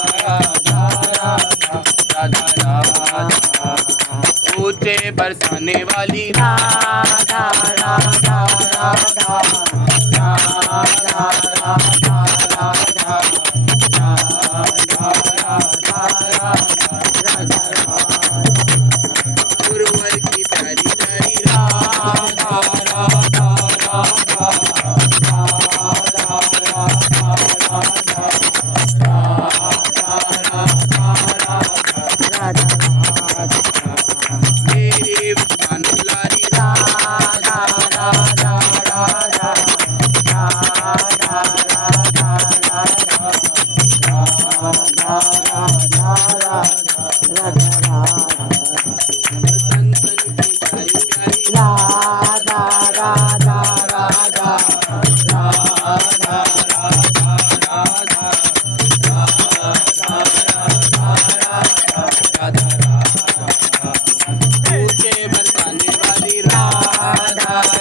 राधा राधा राधा राधा ऊंचे बरसाने वाली राधा राधा राधा राधा राधा राधा गुरुवर की प्यारी प्यारी राधा राधा राधा मेरे विश्वान दुलारी राधा राधा राधा ऊंचे बरसाने वाली राधा